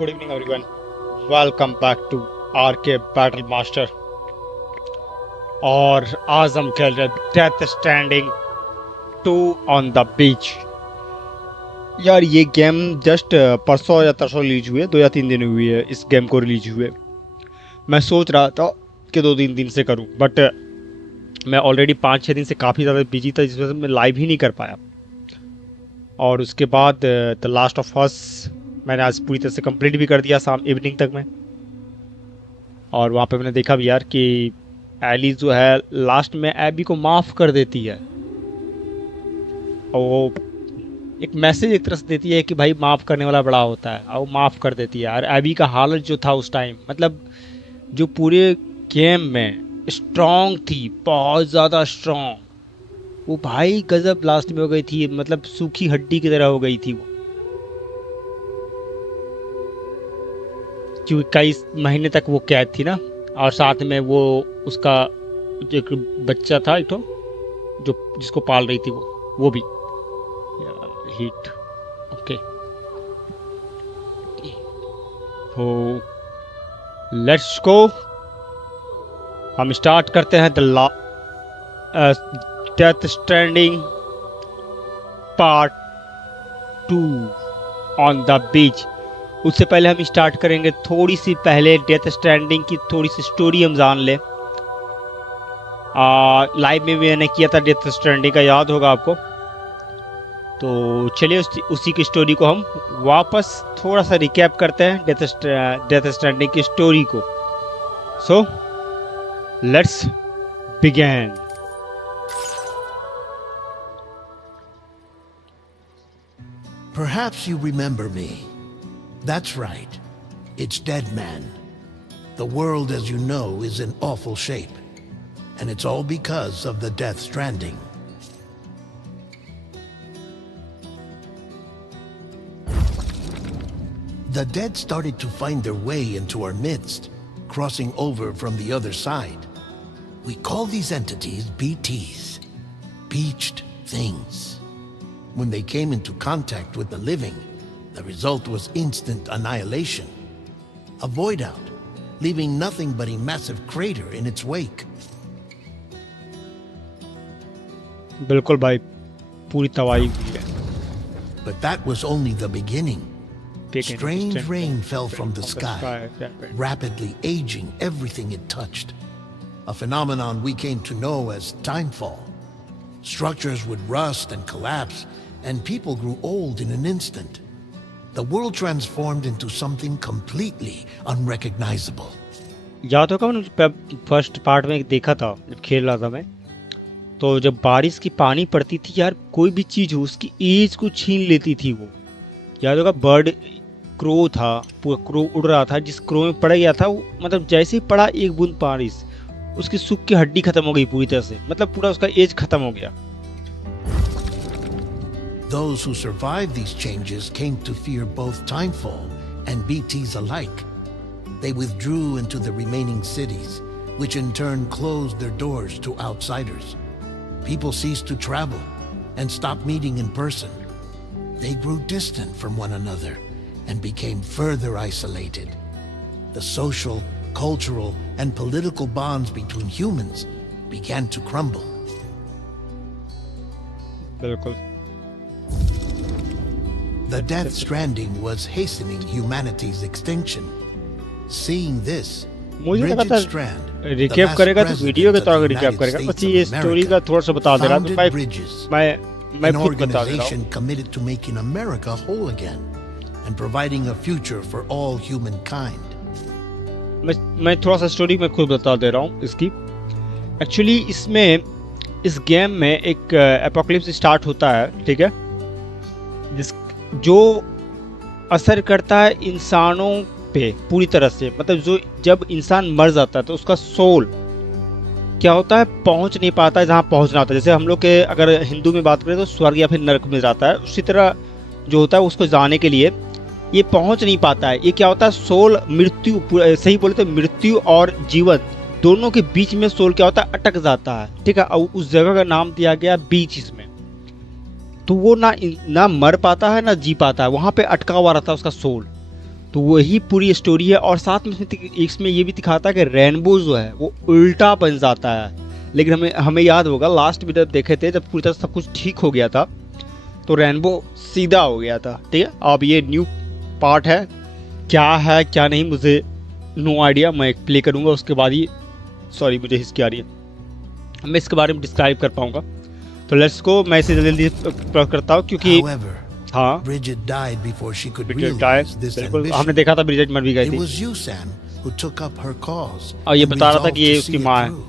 Good evening everyone, welcome back to R K battle master. और आज हम खेल रहे death standing 2 on the beach. यार ये गेम जस्ट परसों या तरसों रिलीज हुए, 2 या 3 दिन हुई है इस गेम को रिलीज हुए। मैं सोच रहा था कि 2-3 दिन से करूं, बट मैं ऑलरेडी 5-6 दिन से काफ़ी ज़्यादा बिजी था, जिस वजह से मैं लाइव ही नहीं कर पाया। और उसके बाद द लास्ट ऑफ अस मैंने आज पूरी तरह से कंप्लीट भी कर दिया शाम इवनिंग तक में। और वहाँ पे मैंने देखा भी यार कि एली जो है लास्ट में एबी को माफ़ कर देती है, और वो एक मैसेज एक तरह से देती है कि भाई माफ़ करने वाला बड़ा होता है, और वो माफ़ कर देती है। और एबी का हालत जो था उस टाइम, मतलब जो पूरे गेम में स्ट्रॉन्ग थी, बहुत ज़्यादा स्ट्रॉन्ग, वो भाई गजब लास्ट में हो गई थी, मतलब सूखी हड्डी की तरह हो गई थी वो, क्योंकि कई महीने तक वो कैद थी ना। और साथ में वो उसका एक बच्चा था एक तो, जो जिसको पाल रही थी वो भी हीट। ओके, तो लेट्स गो, हम स्टार्ट करते हैं the death standing part 2 on the बीच। उससे पहले हम स्टार्ट करेंगे थोड़ी सी पहले डेथ स्टैंडिंग की थोड़ी सी स्टोरी हम जान ले। लाइव में भी मैंने किया था डेथ स्टैंडिंग का, याद होगा आपको। तो चलिए उसी की स्टोरी को हम वापस थोड़ा सा रिकैप करते हैं, डेथ स्टैंडिंग की स्टोरी को। So let's begin. Perhaps you remember me. That's right. It's Dead Man. The world, as you know, is in awful shape. And it's all because of the Death Stranding. The dead started to find their way into our midst, crossing over from the other side. We call these entities BTs, Beached Things. When they came into contact with the living, the result was instant annihilation. A void out, leaving nothing but a massive crater in its wake. बिल्कुल भाई, पूरी तबाही हुई है। But that was only the beginning. Strange rain fell from the sky, rapidly aging everything it touched. A phenomenon we came to know as timefall. Structures would rust and collapse, and people grew old in an instant. The world transformed into something completely unrecognizable. याद होगा मैंने first part में देखा था जब खेल रहा था मैं, तो जब बारिश की पानी पड़ती थी यार, कोई भी चीज़ हो उसकी एज को छीन लेती थी वो। याद होगा बर्ड क्रो था, पूरा क्रो उड़ रहा था, जिस क्रो में पड़ गया था वो, मतलब जैसे ही पड़ा एक बूंद बारिश, उसकी सूख की हड्डी खत्म हो गई पूरी तरह से, मतलब पूरा उसका एज खत्म हो गया। Those who survived these changes came to fear both timefall and BTs alike. They withdrew into the remaining cities, which in turn closed their doors to outsiders. People ceased to travel and stopped meeting in person. They grew distant from one another and became further isolated. The social, cultural, and political bonds between humans began to crumble. बिल्कुल। The Death Stranding was hastening humanity's extinction. Seeing this, मुझे लगा Bridget था Strand, recap करेगा तो video के तौर पर recap करेगा, बस ये स्टोरी का थोड़ा सा बता दे रहा हूं। मैं an खुद बता दे रहा organization हूं। committed to making America whole again and providing a future for all humankind. मैं थोड़ा सा स्टोरी में खुद बता दे रहा हूँ इसकी। एक्चुअली इसमें इस गेम में एक एपोकलिप्स स्टार्ट होता है, ठीक है, जो असर करता है इंसानों पे पूरी तरह से। मतलब जो जब इंसान मर जाता है तो उसका सोल क्या होता है, पहुंच नहीं पाता है जहाँ पहुंचना होता है। जैसे हम लोग के अगर हिंदू में बात करें तो स्वर्ग या फिर नरक में जाता है, उसी तरह जो होता है उसको जाने के लिए ये पहुंच नहीं पाता है। ये क्या होता है, सोल मृत्यु, सही बोले तो मृत्यु और जीवन दोनों के बीच में सोल क्या होता है, अटक जाता है, ठीक है। और उस जगह का नाम दिया गया बीच इसमें। तो वो ना मर पाता है ना जी पाता है, वहाँ पे अटका हुआ रहता है उसका सोल। तो वही पूरी स्टोरी है। और साथ में इसमें ये भी दिखाता है कि रेनबो जो है वो उल्टा बन जाता है। लेकिन हमें हमें याद होगा लास्ट में जब देखे थे, जब पूरी तरह सब कुछ ठीक हो गया था तो रेनबो सीधा हो गया था। ठीक है, अब ये न्यू पार्ट है, क्या है क्या नहीं मुझे नो आइडिया। मैं प्ले करूँगा उसके बाद ही, सॉरी मुझे हिचकी आ रही है, मैं इसके बारे में डिस्क्राइब कर पाऊँगा। तो लेट्स गो, मैं इसे जल्दी करता हूँ क्योंकि However, हाँ Bridget died before she could बिल्कुल realize this बिल्कुल हमने ambition. देखा था ब्रिजेट मर भी गई It थी। was you, Sam, who took up her cause और ये and बता रहा था resolved कि ये to उसकी see it माँ है। through.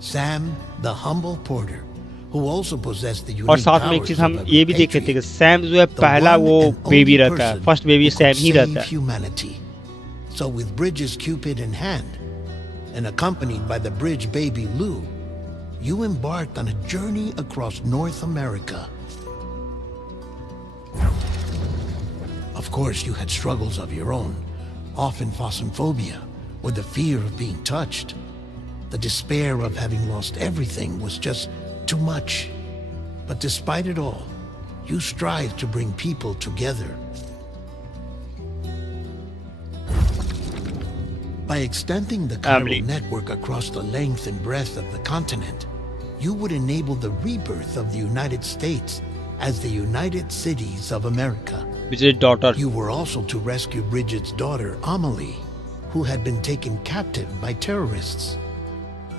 Sam, the humble porter, who also possessed the और unique साथ में एक powers चीज of हम a ये भी देख रहे थे कि patriot, सैम जो है the पहला one वो and बेबी only रहता है, person first baby who Sam could he save रहता है। humanity. So with Bridges Cupid in hand, and accompanied by the bridge baby Lou, you embarked on a journey across North America. Of course, you had struggles of your own, often phasmophobia, or the fear of being touched. The despair of having lost everything was just too much. But despite it all, you strive to bring people together. By extending the Family. chiral network across the length and breadth of the continent, you would enable the rebirth of the United States as the United Cities of America. Bridget daughter. You were also to rescue Bridget's daughter, Amelie, who had been taken captive by terrorists.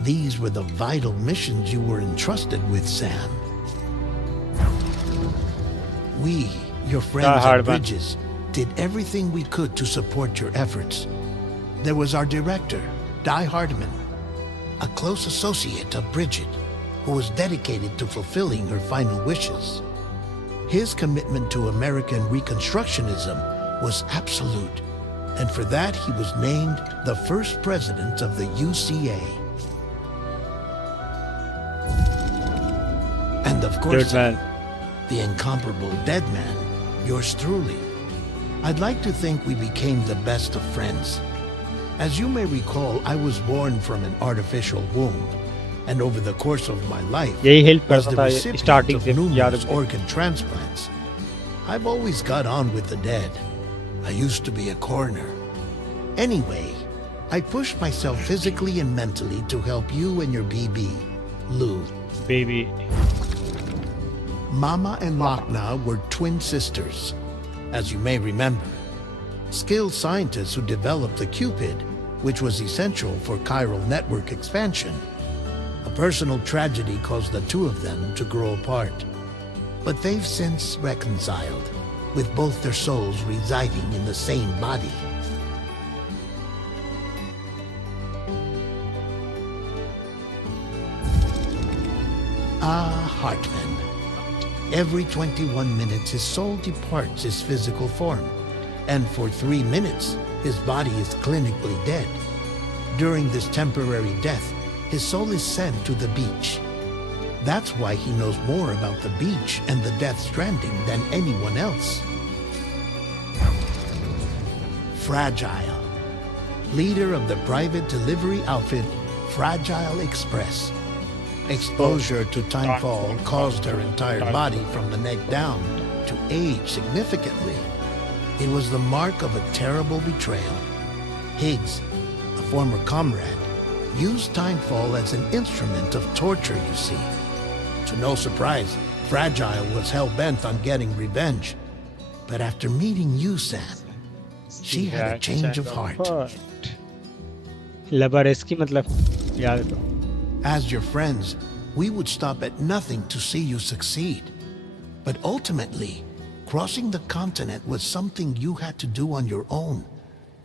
These were the vital missions you were entrusted with, Sam. We, your friends hard at man. Bridges, did everything we could to support your efforts. There was our director, Di Hardman, a close associate of Bridget, who was dedicated to fulfilling her final wishes. His commitment to American Reconstructionism was absolute, and for that he was named the first president of the UCA. And of course, Good man. the incomparable dead man, yours truly. I'd like to think we became the best of friends. As you may recall, I was born from an artificial womb, and over the course of my life, यही help was करता the था recipient starting of से, याद numerous है। organ transplants. I've always got on with the dead. I used to be a coroner. Anyway, I pushed myself physically and mentally to help you and your BB, Lou. Baby. Mama and Lakna were twin sisters, as you may remember. Skilled scientists who developed the Cupid, which was essential for chiral network expansion. A personal tragedy caused the two of them to grow apart. But they've since reconciled, with both their souls residing in the same body. Hartman. Every 21 minutes his soul departs his physical form, and for 3 minutes his body is clinically dead. During this temporary death, his soul is sent to the beach. That's why he knows more about the beach and the death stranding than anyone else. Fragile. Leader of the private delivery outfit, Fragile Express. Exposure to timefall caused her entire body from the neck down to age significantly. It was the mark of a terrible betrayal. Higgs, a former comrade, used timefall as an instrument of torture, you see. To no surprise, Fragile was hell-bent on getting revenge. But after meeting you, Sam, she had a change of heart. लबारेस्की मतलब याद है तो। As your friends, we would stop at nothing to see you succeed. But ultimately, crossing the continent was something you had to do on your own,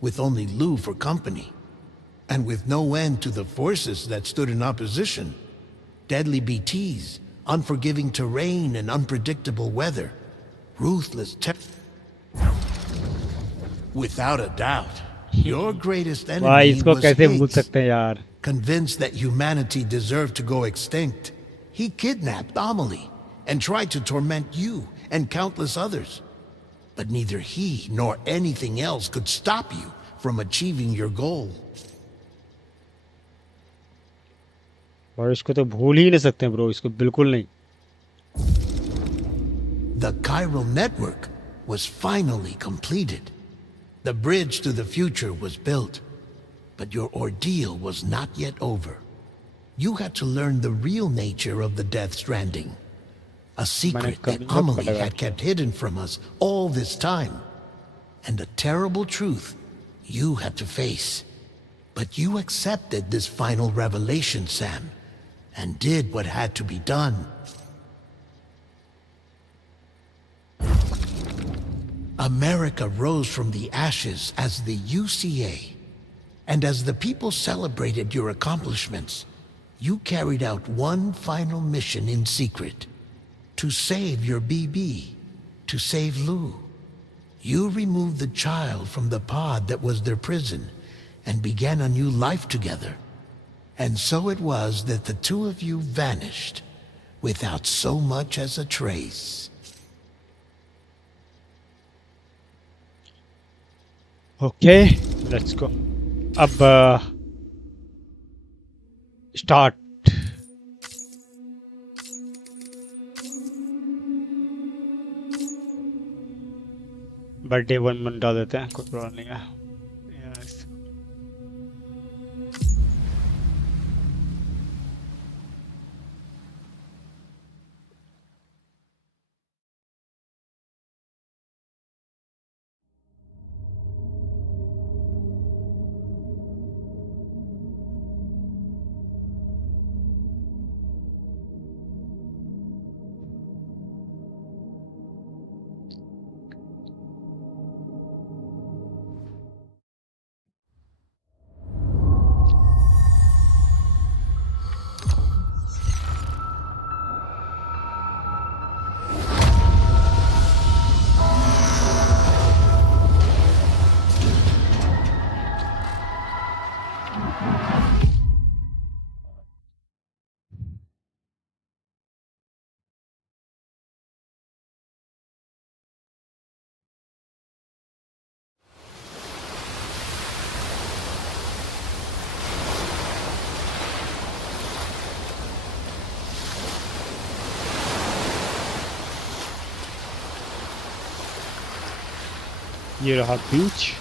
with only Lou for company. And with no end to the forces that stood in opposition. Deadly BTs, unforgiving terrain and unpredictable weather. Ruthless Without a doubt, your greatest भाई enemy इसको was कैसे भूल Higgs. सकते हैं यार। Convinced that humanity deserved to go extinct, he kidnapped Amelie and tried to torment you and countless others. But neither he nor anything else could stop you from achieving your goal. और इसको तो भूल ही नहीं सकते bro, इसको बिल्कुल नहीं। The chiral network was finally completed. The bridge to the future was built, but your ordeal was not yet over. You had to learn the real nature of the Death Stranding, a मैंने secret that coming Amelie पड़ेगा had kept hidden from us all this time, and a terrible truth you had to face. But you accepted this final revelation, Sam, and did what had to be done. America rose from the ashes as the UCA, and as the people celebrated your accomplishments, you carried out one final mission in secret. To save your BB, to save Lou. You removed the child from the pod that was their prison and began a new life together. And so it was that the two of you vanished without so much as a trace. Okay, let's go. अब start. Birthday 1 डाल देते हैं, कोई problem नहीं है. Yes. ये रहा बीच.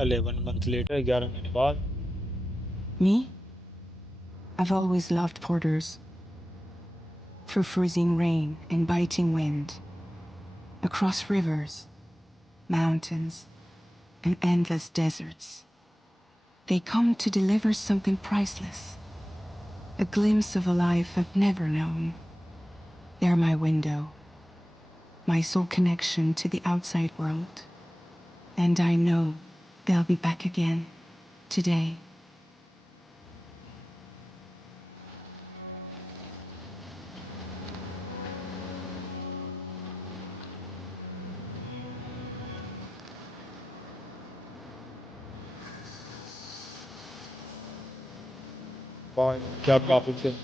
Eleven months later, 11 महीने बाद. Me? I've always loved porters. Through freezing rain and biting wind. Across rivers, mountains, and endless deserts. They come to deliver something priceless. A glimpse of a life I've never known. They're my window. My sole connection to the outside world. And I know they'll be back again. Today. Bye. क्या graphics है.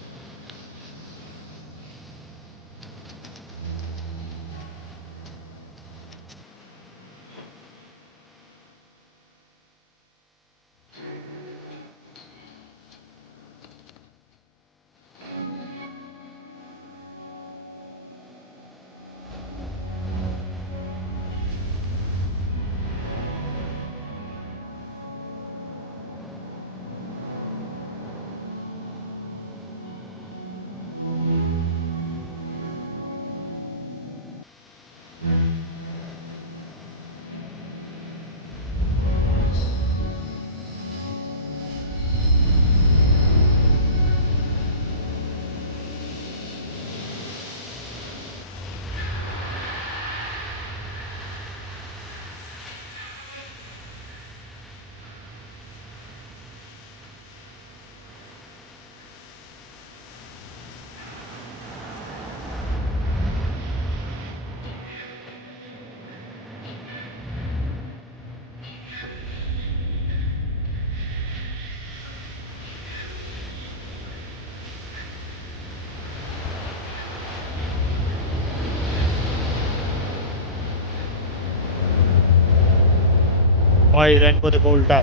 भाई rainbow देखो उल्टा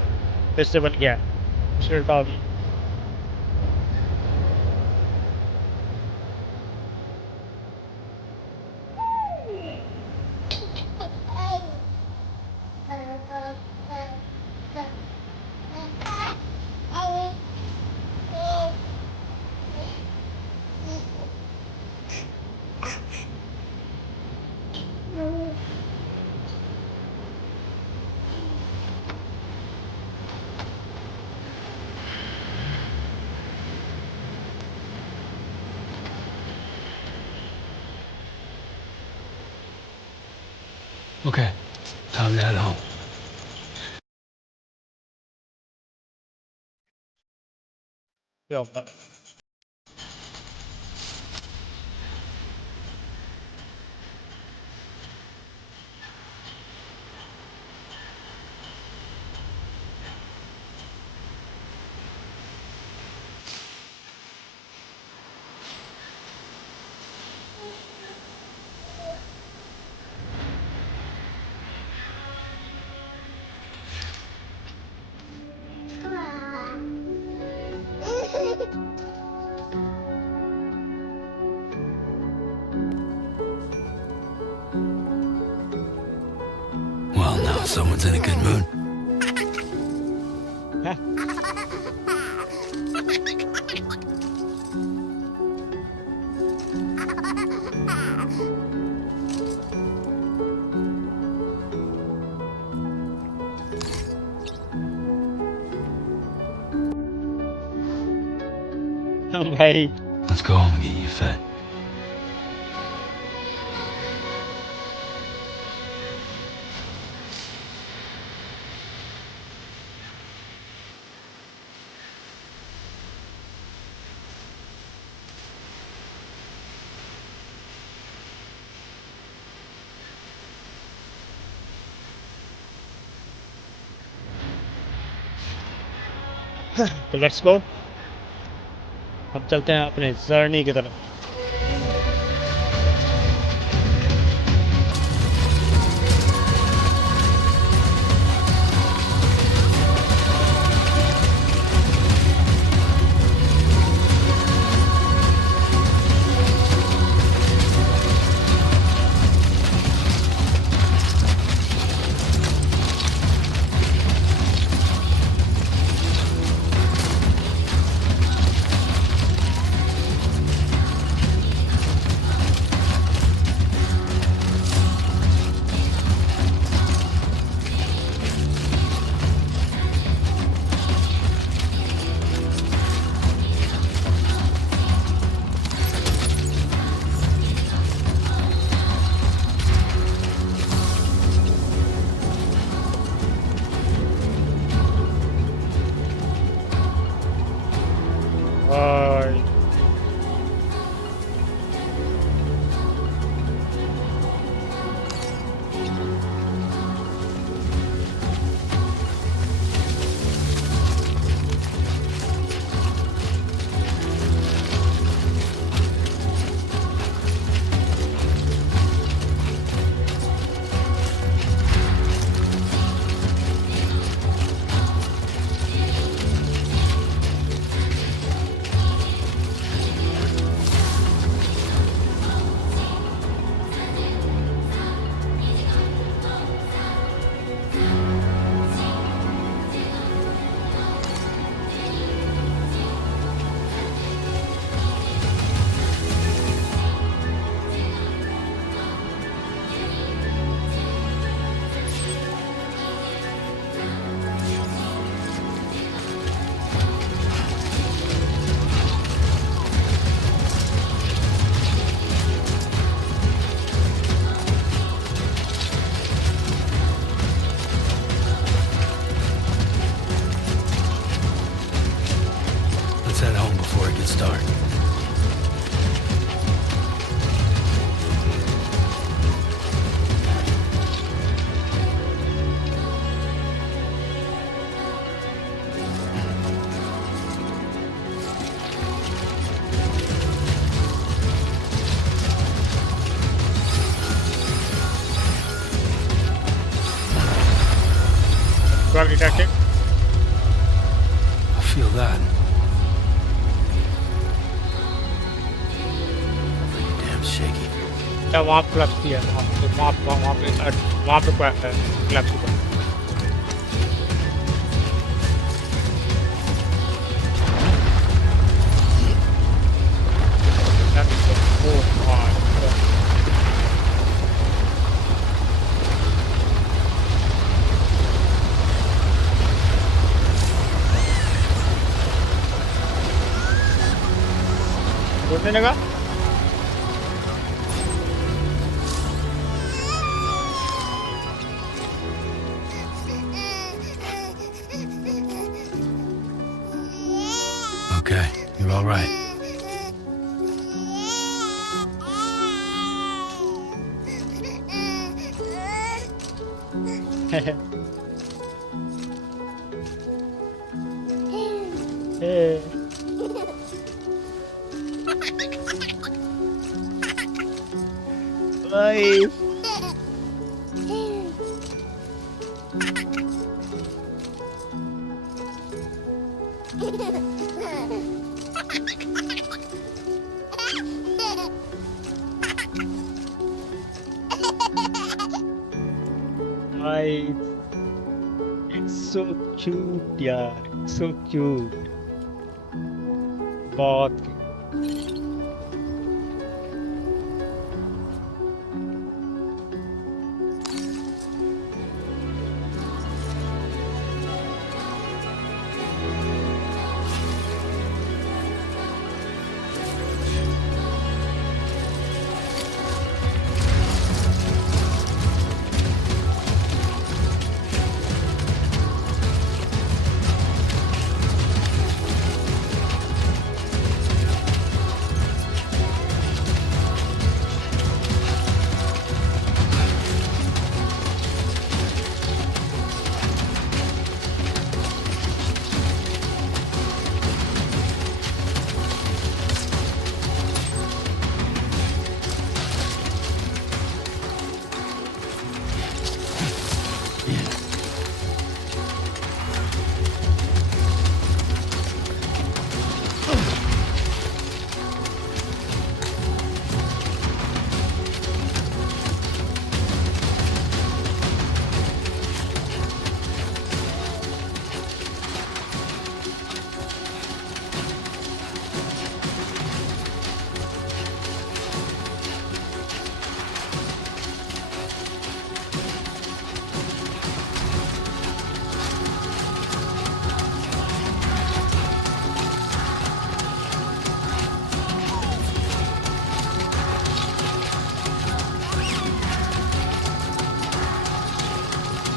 फिर से बन गया उल्टा अभी Okay, time to head home. क्या Well, now someone's in a good mood. है भाई Let's go home and get you fed. तो लेट्स गो अब चलते हैं अपने जर्नी की तरफ Drug detected. I feel that. Pretty damn shaky. या वहाँ पे क्लब्स भी है वहाँ पे क्लब्स भी है Oh my God. बोलने लगा Okay, you're all right. Hey. Life. Life. It's so cute यार so cute बहुत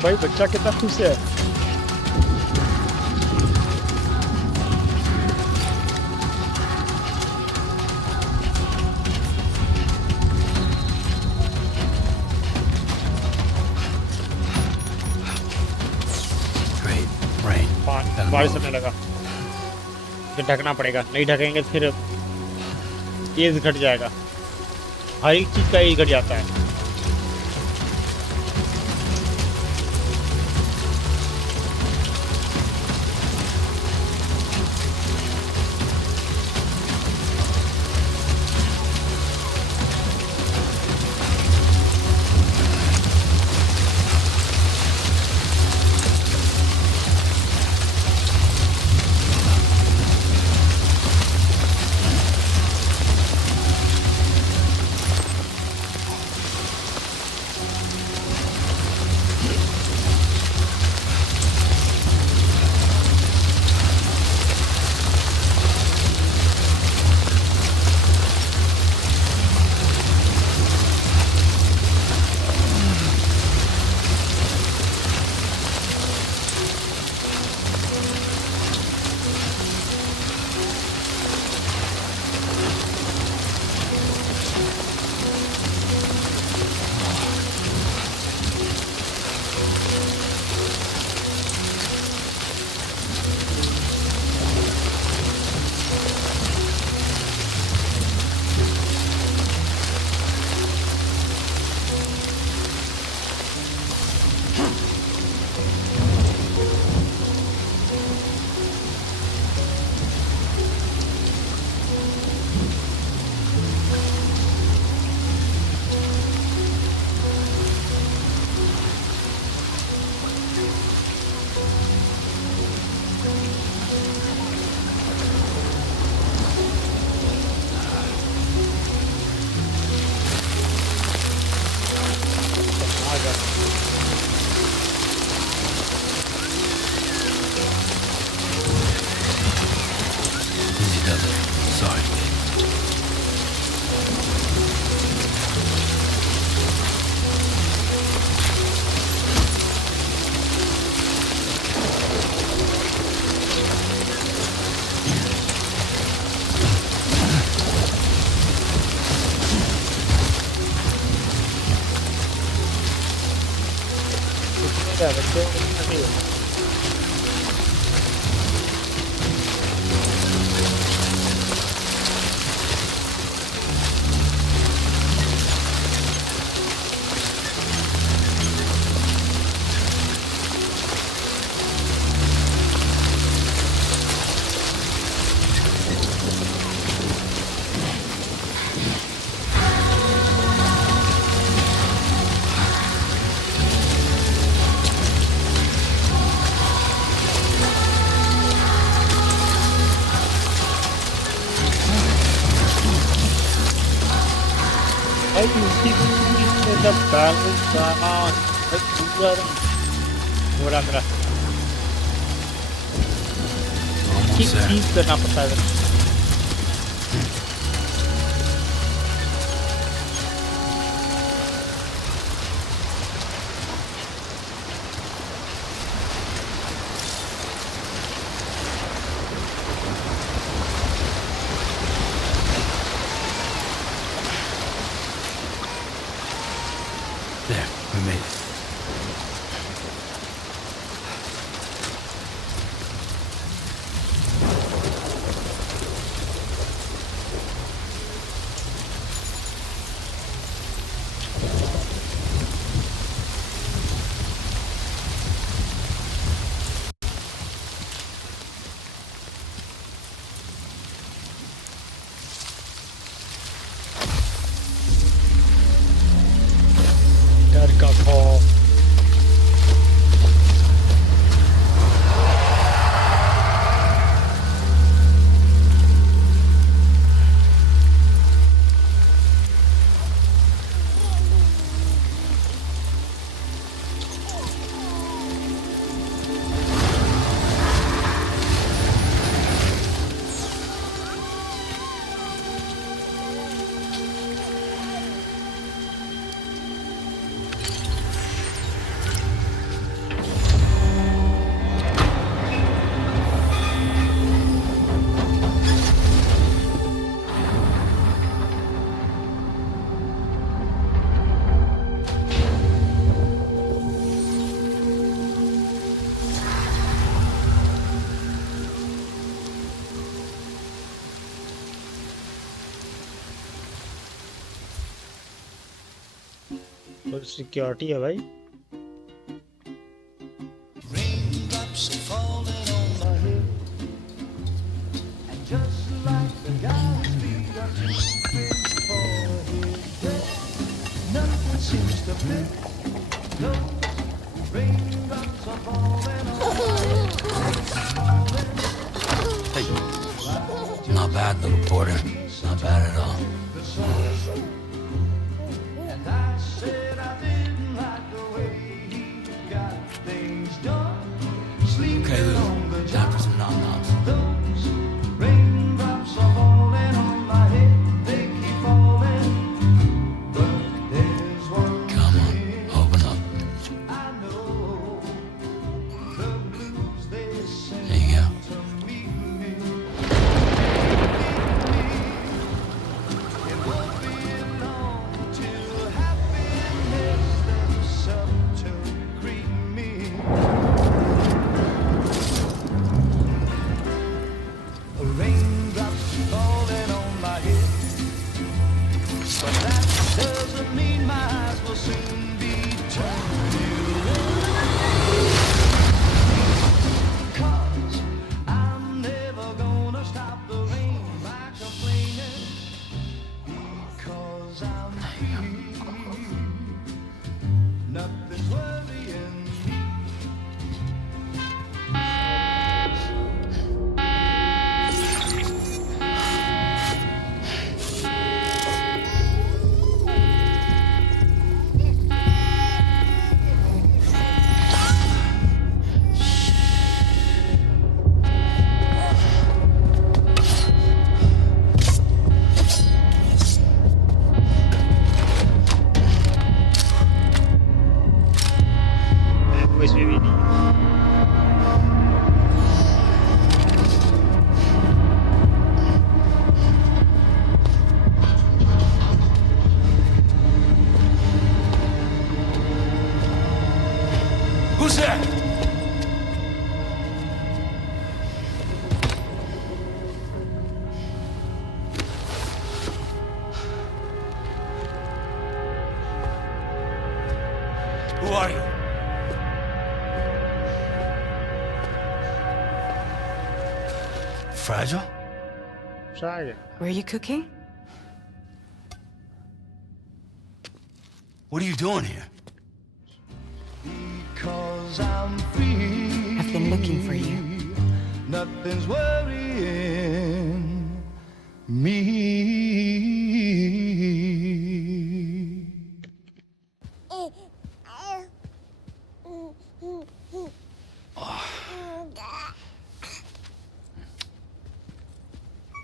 भाई बच्चा कितना खुश है Great. Rain. Gotta बारिश move. होने लगा तो ढकना पड़ेगा नहीं ढकेंगे तो फिर एज घट जाएगा हर एक चीज का एज घट जाता है Mira, vete arriba. Ay, keep the balance on. Mura, mira. Almost there. Keep the number 7. There, we made it. डर का खौफ फुल सिक्योरिटी है भाई Raindrops are falling on my head, and just like the guy whose feet are too big for his bed, nothing seems to fit. Those raindrops are falling on my head. Hey. Not bad, little porter. Not bad at all. And I said I didn't like the way he got things done. Sleeping Okay, Lou. on the Time job. for some nom-noms. Those raindrops are falling on my head. They keep falling. But there's one Come on, thing open up. I know. The blues they send There you go. to meet me. It won't be long till happiness steps up to greet me. Raindrops falling on my head, but that doesn't mean my eyes will soon be turning red. 'Cause I'm never gonna stop the rain by complaining, because I'm free. Nothing's worrying me. इसमें भी नहीं Who's there? Who are you? Fragile? Fragile. Were you cooking? What are you doing here? Because I'm free. I've been looking for you. Nothing's worrying me.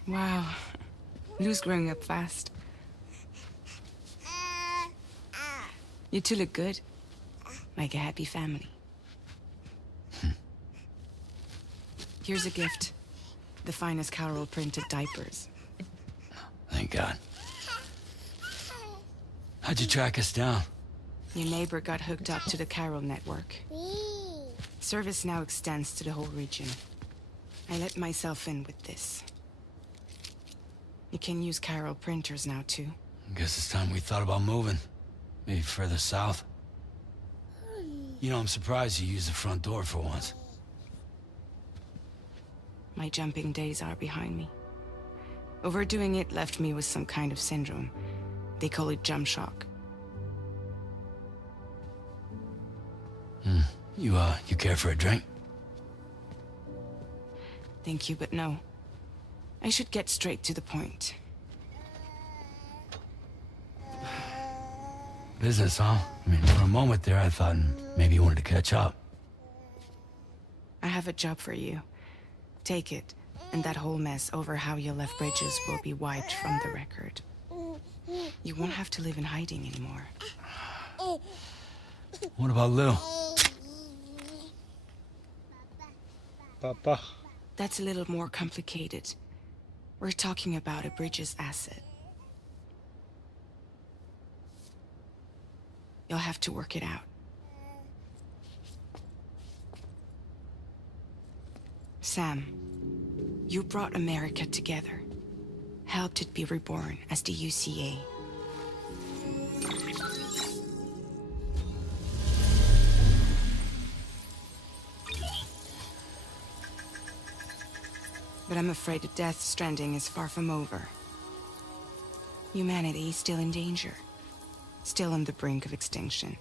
Wow. Lou's growing up fast. You two look good. Like a happy family. Here's a gift. The finest Carol printed diapers. Thank God. How'd you track us down? Your neighbor got hooked up to the Carol network. Service now extends to the whole region. I let myself in with this. You can use Carol printers now too. Guess it's time we thought about moving. Maybe further south. You know, I'm surprised you used the front door for once. My jumping days are behind me. Overdoing it left me with some kind of syndrome. They call it jump shock. You care for a drink? Thank you, but no. I should get straight to the point. Business, huh? I mean, for a moment there, I thought maybe you wanted to catch up. I have a job for you. Take it, and that whole mess over how you left Bridges will be wiped from the record. You won't have to live in hiding anymore. What about Lou? Papa. That's a little more complicated. We're talking about a Bridges asset. You'll have to work it out. Sam, you brought America together. Helped it be reborn as the UCA. But I'm afraid that Death Stranding is far from over. Humanity is still in danger. Still on the brink of extinction.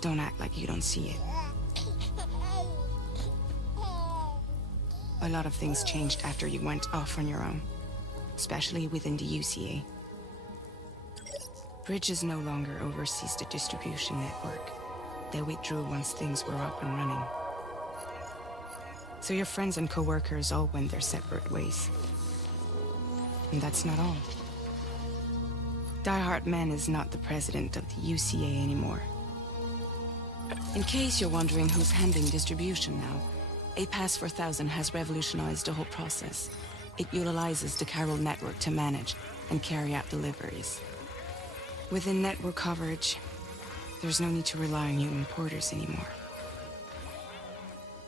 Don't act like you don't see it. A lot of things changed after you went off on your own. Especially within the UCA. Bridges no longer oversees the distribution network. They withdrew once things were up and running. So your friends and co-workers all went their separate ways. And that's not all. Die Hard Man is not the president of the UCA anymore. In case you're wondering who's handling distribution now, A Pass 4000 has revolutionized the whole process. It utilizes the Carol network to manage and carry out deliveries. Within network coverage, there's no need to rely on human porters anymore.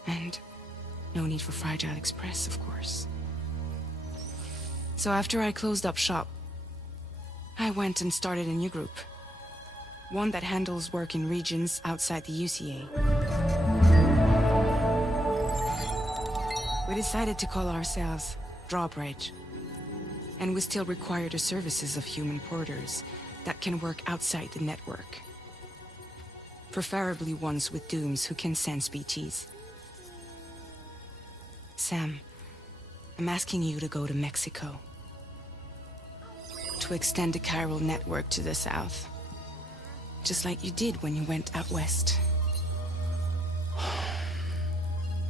And no need for Fragile Express, of course. So after I closed up shop, I went and started a new group. One that handles work in regions outside the UCA. We decided to call ourselves Drawbridge. And we still require the services of human porters that can work outside the network. Preferably ones with dooms who can sense BTs. Sam, I'm asking you to go to Mexico. To extend the Carol network to the south. Just like you did when you went out west.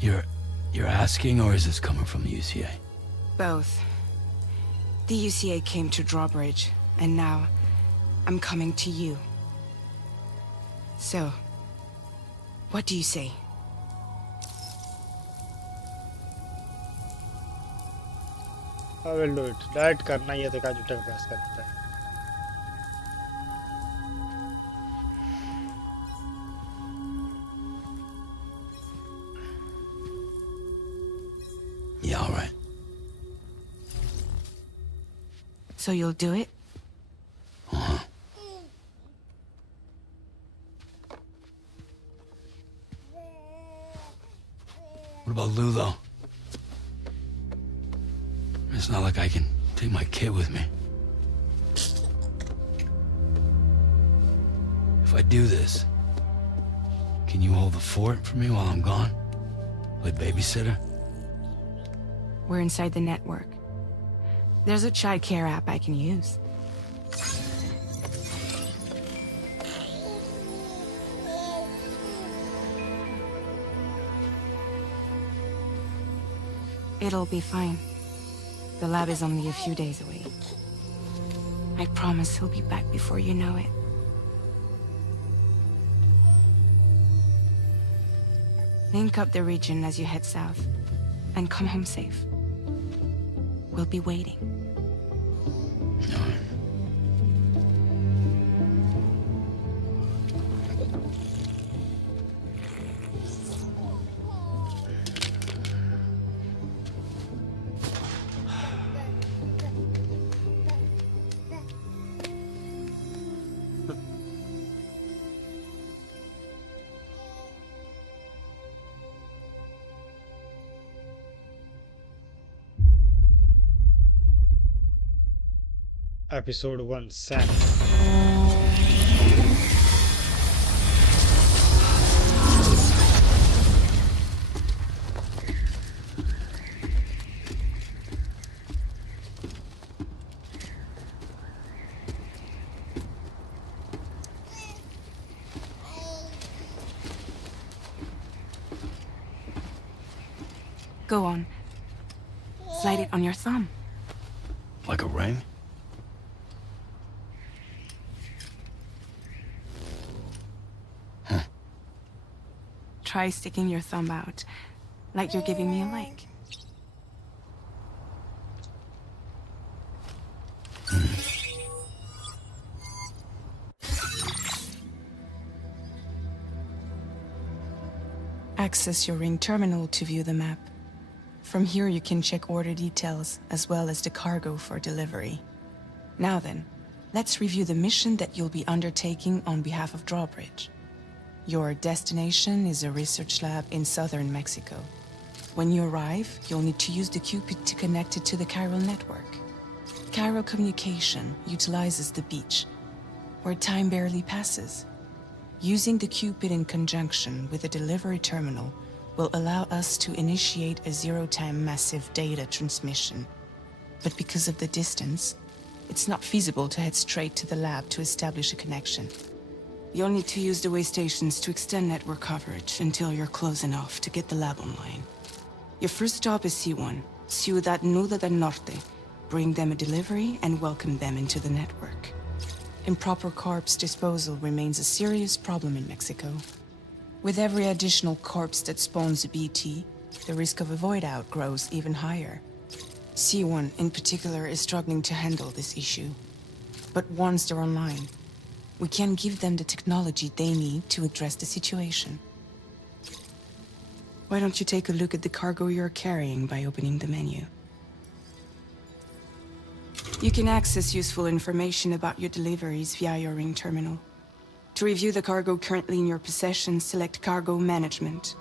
You're asking, or is this coming from the UCA? Both. The UCA came to Drawbridge, and now I'm coming to you. So, what do you say? I will do it. That करना ही है देखा झूठा प्रयास करता है. all right. So you'll do it? What about Lou, though? It's not like I can take my kid with me. If I do this, can you hold the fort for me while I'm gone? Play babysitter? We're inside the network. There's a child care app I can use. It'll be fine. The lab is only a few days away. I promise he'll be back before you know it. Link up the region as you head south, and come home safe. We'll be waiting. All right. Episode 1 Sam. Go on. Slide it on your thumb. Like a ring? Try sticking your thumb out, like you're giving me a like. Access your ring terminal to view the map. From here you can check order details, as well as the cargo for delivery. Now then, let's review the mission that you'll be undertaking on behalf of Drawbridge. Your destination is a research lab in southern Mexico. When you arrive, you'll need to use the Cupid to connect it to the chiral network. Chiral communication utilizes the beach, where time barely passes. Using the Cupid in conjunction with the delivery terminal will allow us to initiate a zero-time massive data transmission. But because of the distance, it's not feasible to head straight to the lab to establish a connection. You'll need to use the way stations to extend network coverage until you're close enough to get the lab online. Your first stop is C1, Ciudad Nuda del Norte. Bring them a delivery and welcome them into the network. Improper corpse disposal remains a serious problem in Mexico. With every additional corpse that spawns a BT, the risk of a void out grows even higher. C1 in particular is struggling to handle this issue. But once they're online, we can give them the technology they need to address the situation. Why don't you take a look at the cargo you're carrying by opening the menu? You can access useful information about your deliveries via your ring terminal. To review the cargo currently in your possession, select Cargo Management.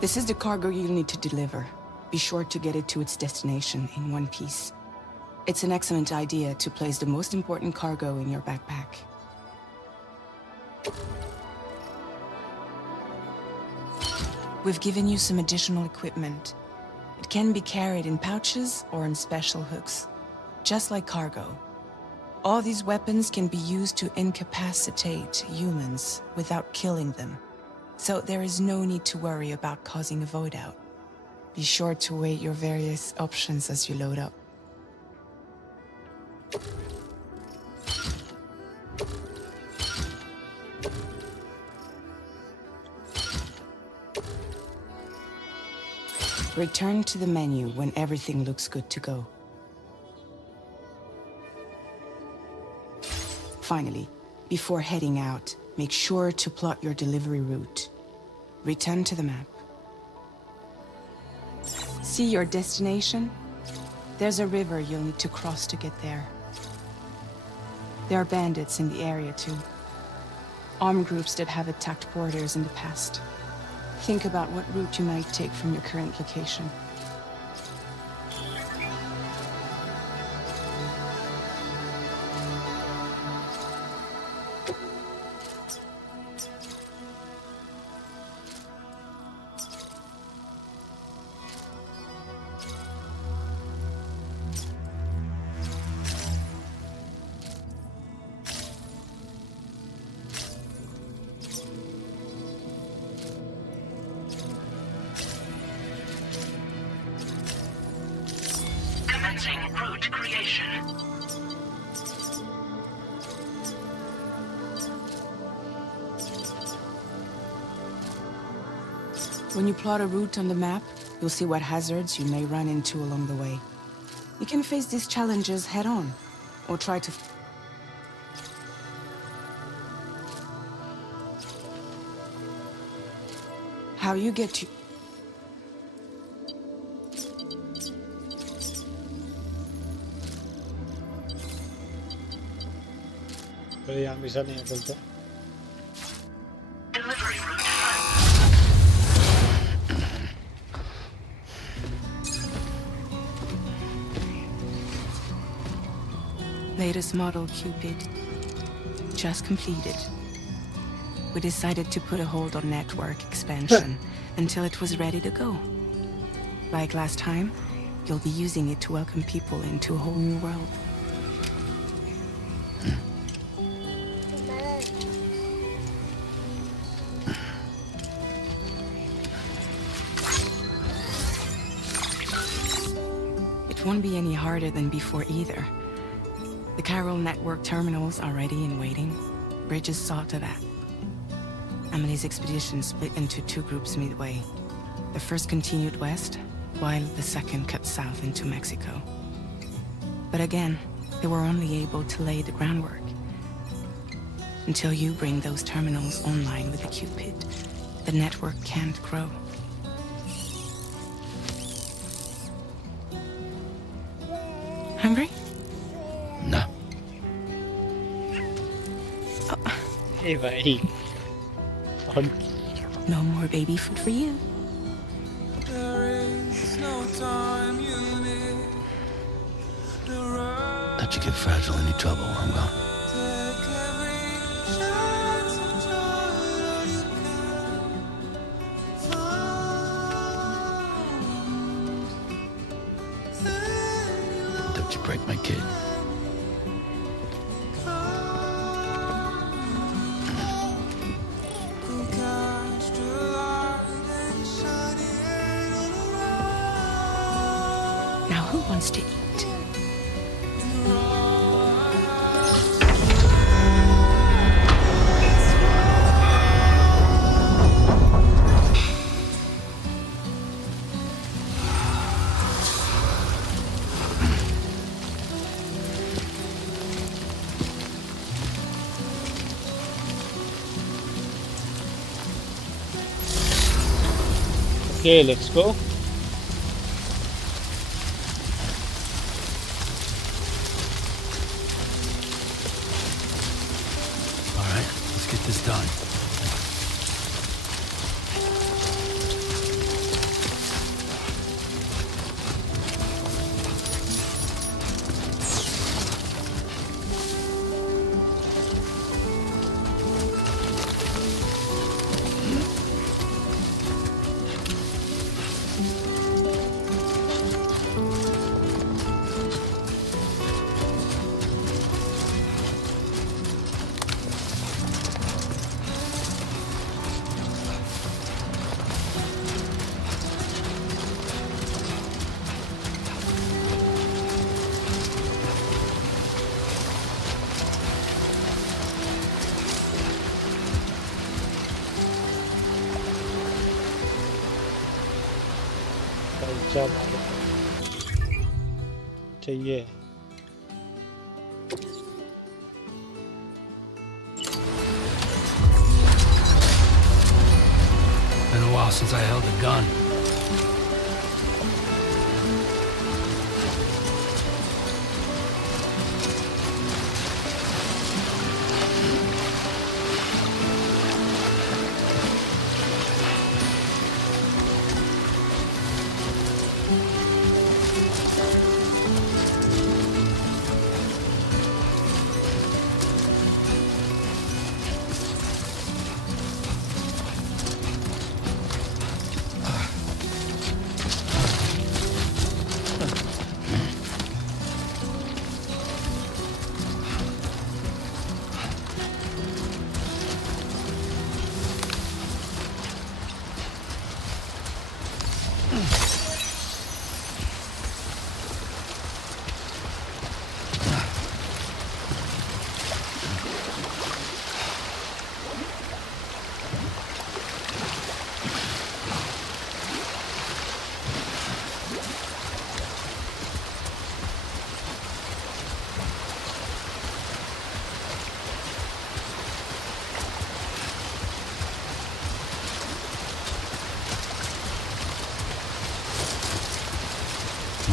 This is the cargo you'll need to deliver. Be sure to get it to its destination in one piece. It's an excellent idea to place the most important cargo in your backpack. We've given you some additional equipment. It can be carried in pouches or in special hooks, just like cargo. All these weapons can be used to incapacitate humans without killing them, so there is no need to worry about causing a void out. Be sure to weigh your various options as you load up. Return to the menu when everything looks good to go. Finally, before heading out, make sure to plot your delivery route. Return to the map. See your destination? There's a river you'll need to cross to get there. There are bandits in the area too. Armed groups that have attacked borders in the past. Think about what route you might take from your current location. Commencing route creation. When you plot a route on the map, you'll see what hazards you may run into along the way. You can face these challenges head on, or try to... How you get to... अरे यहाँ mission नहीं चलता Delivery route Latest model Cupid. Just completed. We decided to put a hold on network expansion until it was ready to go. Like last time, you'll be using it to welcome people into a whole new world. It won't be any harder than before either. The Carol network terminals are ready and waiting. Bridges saw to that. Emily's expedition split into two groups midway. The first continued west, while the second cut south into Mexico. But again, they were only able to lay the groundwork. Until you bring those terminals online with the Cupid, the network can't grow. Hungry? No. ए भाई और No more baby food for you. Let you get fragile any trouble, I'm gone. Don't you break my kid. Now who wants to eat? Okay, let's go. All right, let's get this done. चल चाहिए Been a while since I held a gun.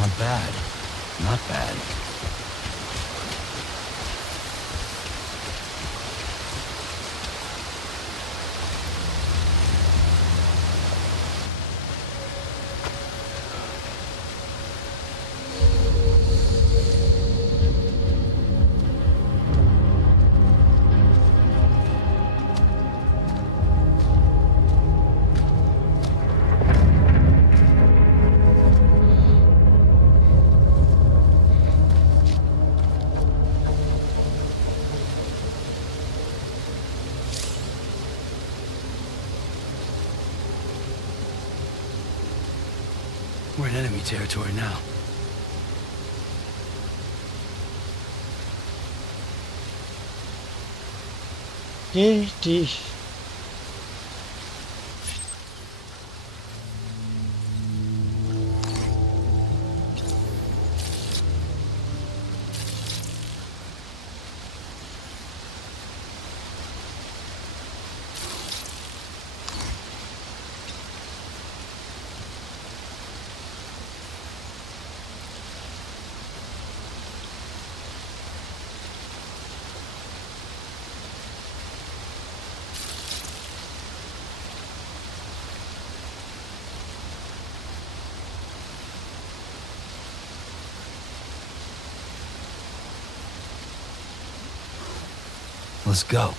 Not bad. Not bad. We're in enemy territory now. Dish. Let's go.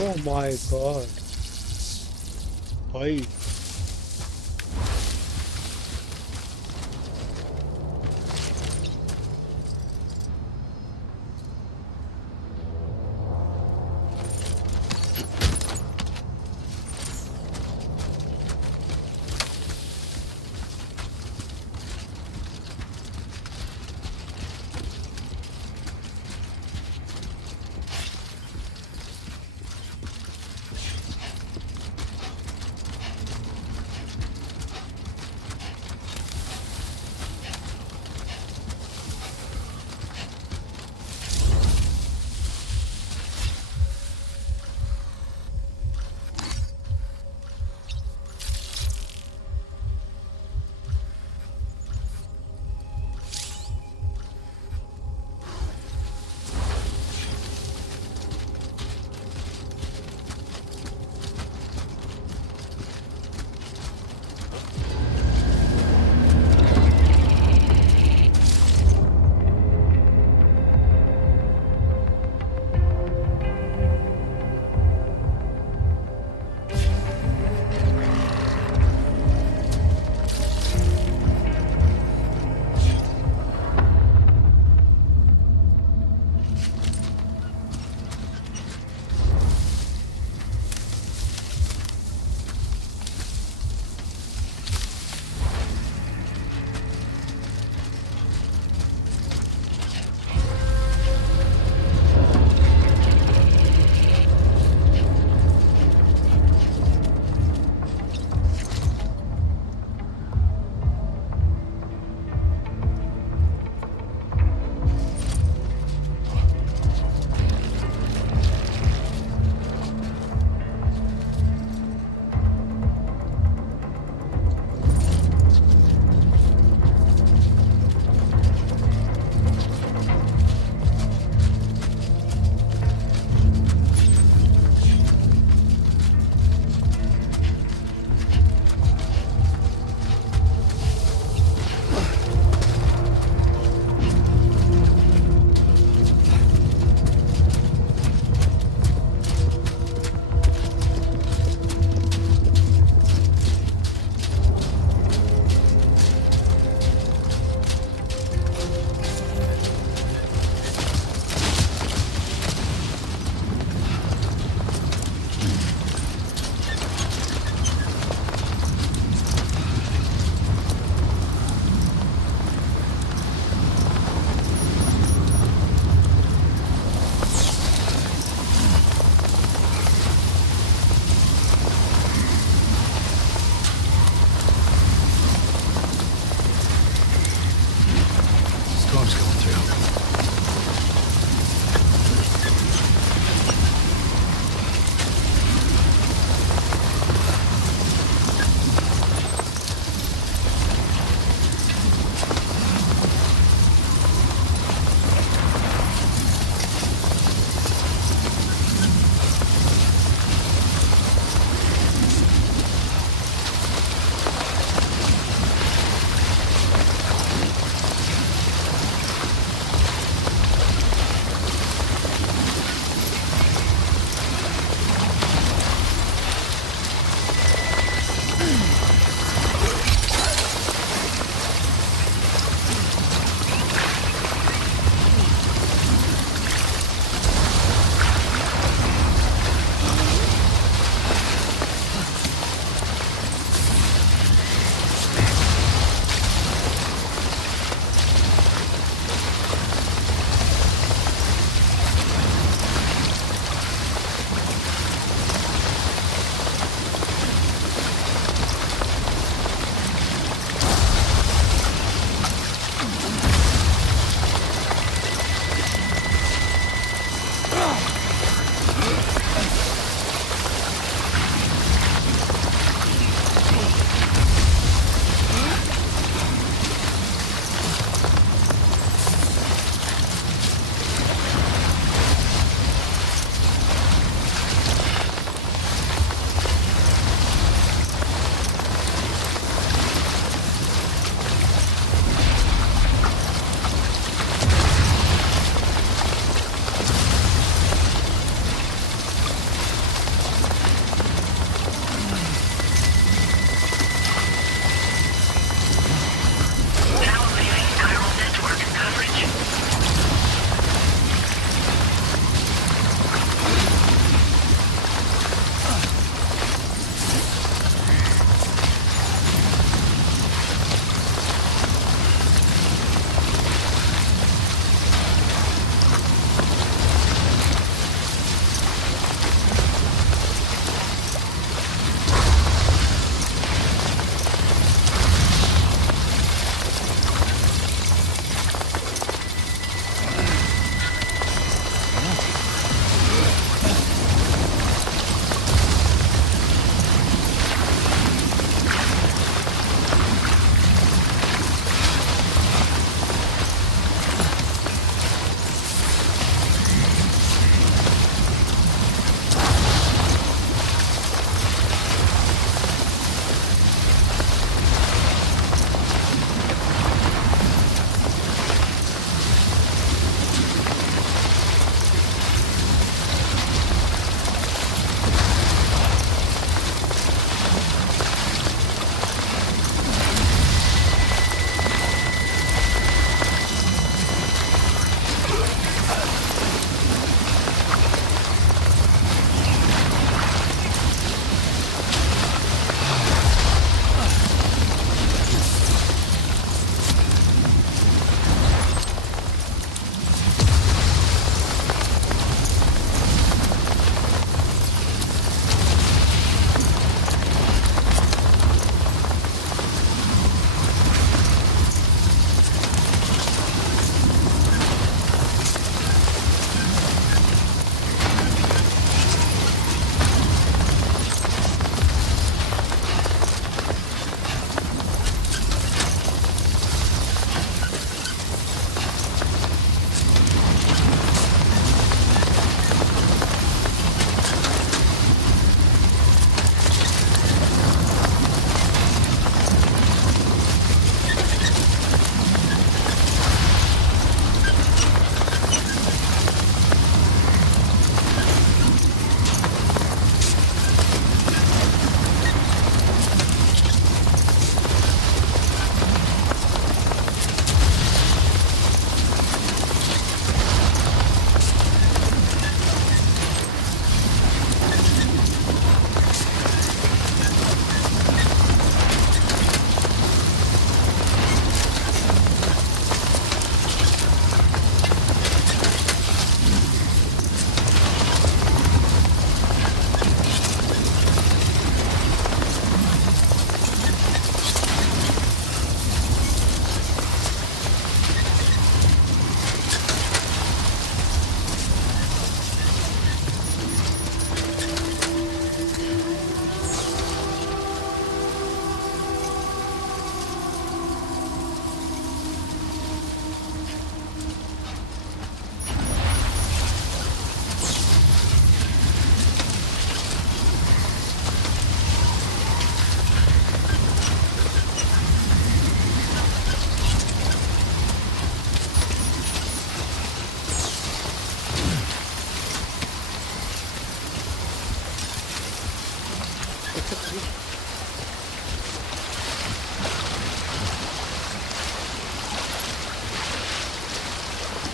Oh my god. भाई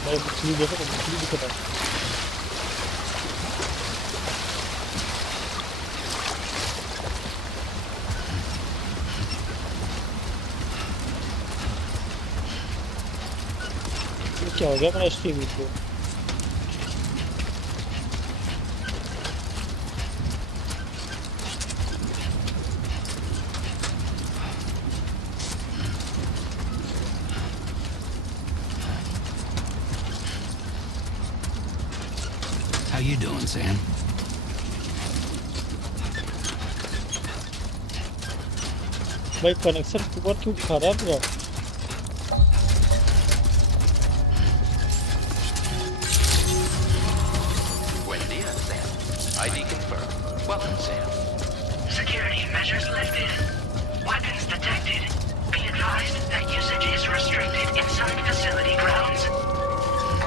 भाई मछली देखो तो मछली दिखता है। ये क्या हो गया मेरा स्ट्रीम को? How you doing, Sam? भाई कनेक्शन बहुत क्यों खराब है? Buen dia, Sam. ID confirmed. Welcome, Sam. Security measures lifted. Weapons detected. Be advised that usage is restricted inside facility grounds.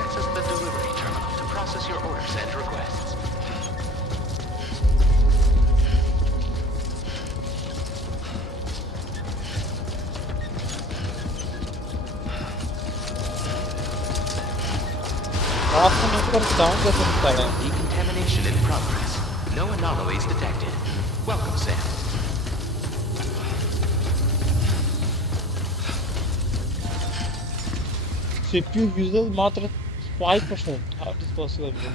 Access the delivery terminal to process your orders and requests. आपको network down कैसे दिखता है? Decontamination in progress. No anomalies detected. Welcome, Sam. CPU users मात्र 5%. How it is possible? Bro?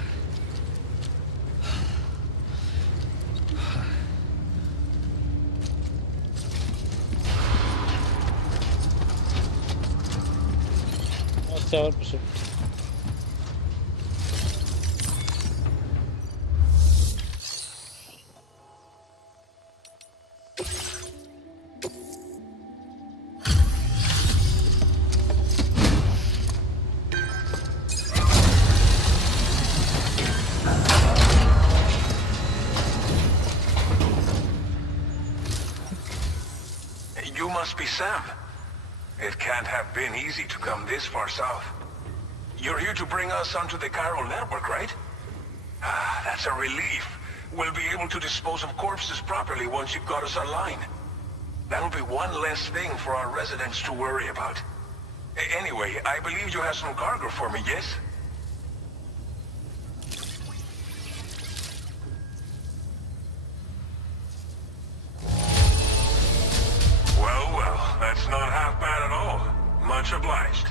Or 7%. You must be Sam. It can't have been easy to come this far south. You're here to bring us onto the chiral network, right? Ah, that's a relief. We'll be able to dispose of corpses properly once you've got us online. That'll be one less thing for our residents to worry about. Anyway, I believe you have some cargo for me, yes? Well, that's not half bad at all. Much obliged.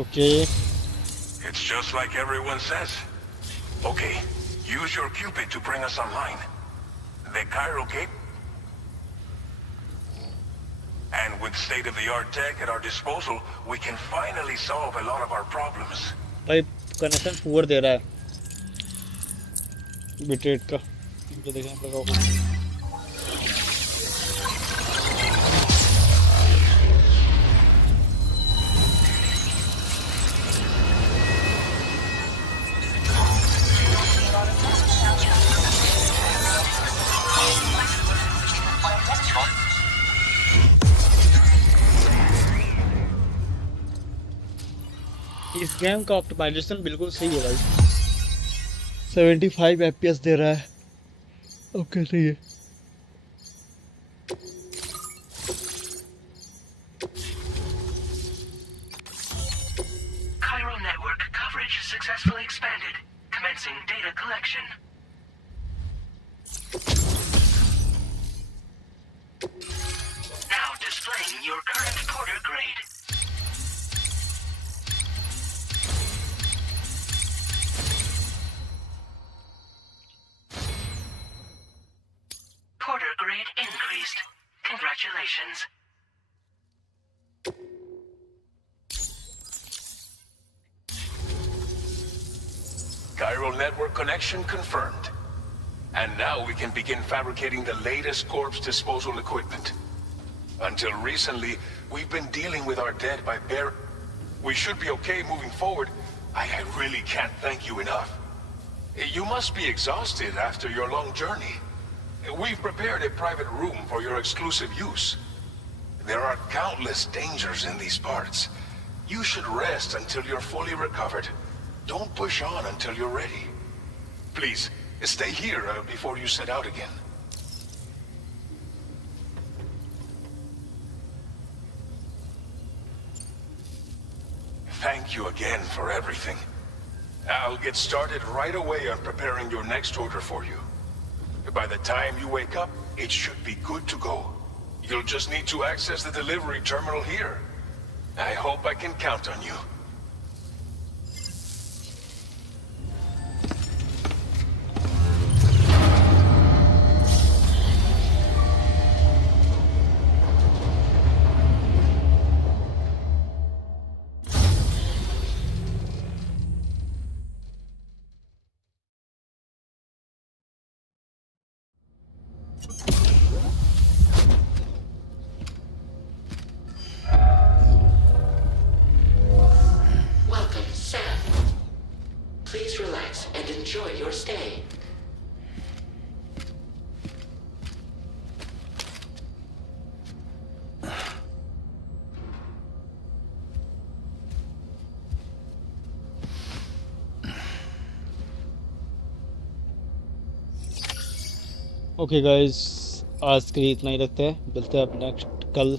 Okay. It's just like everyone says. Okay, use your Cupid to bring us online. The Cairo Gate. And with state-of-the-art tech at our disposal, we can finally solve a lot of our problems. भाई connection poor they रहा है bitrate का। मुझे देखना पड़ेगा वो। इस game का ऑप्टिमाइजेशन बिल्कुल सही है भाई। 75 FPS दे रहा है। ओके सही है। Chiral network coverage successfully expanded. Commencing data collection. Now displaying your current porter grade. Porter grade increased. Congratulations. Chiral network connection confirmed. And now we can begin fabricating the latest corpse disposal equipment. Until recently, we've been dealing with our dead by We should be okay moving forward. I really can't thank you enough. You must be exhausted after your long journey. We've prepared a private room for your exclusive use. There are countless dangers in these parts. You should rest until you're fully recovered. Don't push on until you're ready. Please, stay here before you set out again. Thank you again for everything. I'll get started right away on preparing your next order for you. By the time you wake up, it should be good to go. You'll just need to access the delivery terminal here. I hope I can count on you. Welcome, Sam. Please relax and enjoy your stay. Okay guys, आज के लिए इतना ही रखते हैं, मिलते हैं अब next कल।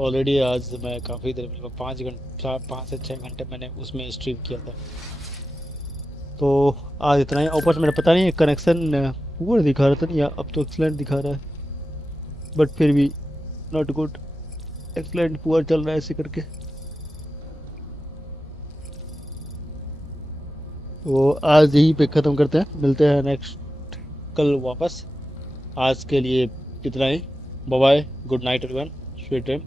ऑलरेडी आज मैं काफ़ी देर, मतलब 5 से 6 घंटे मैंने उसमें स्ट्रीम किया था। तो आज इतना ही। ऊपर से मेरा पता नहीं कनेक्शन पुअर दिखा रहा था नहीं, या अब तो एक्सलेंट दिखा रहा है, बट फिर भी नॉट गुड। एक्सलेंट पुअर चल रहा है ऐसे करके। तो आज यहीं पे ख़त्म करते हैं, मिलते हैं नेक्स्ट कल वापस। आज के लिए इतना ही। Bye bye, good night everyone, sweet dream.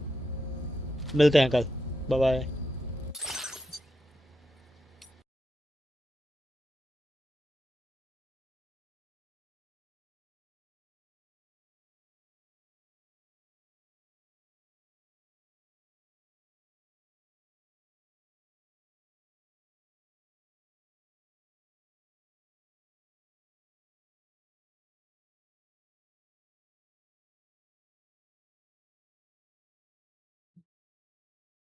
मिलते हैं कल, बाय बाय।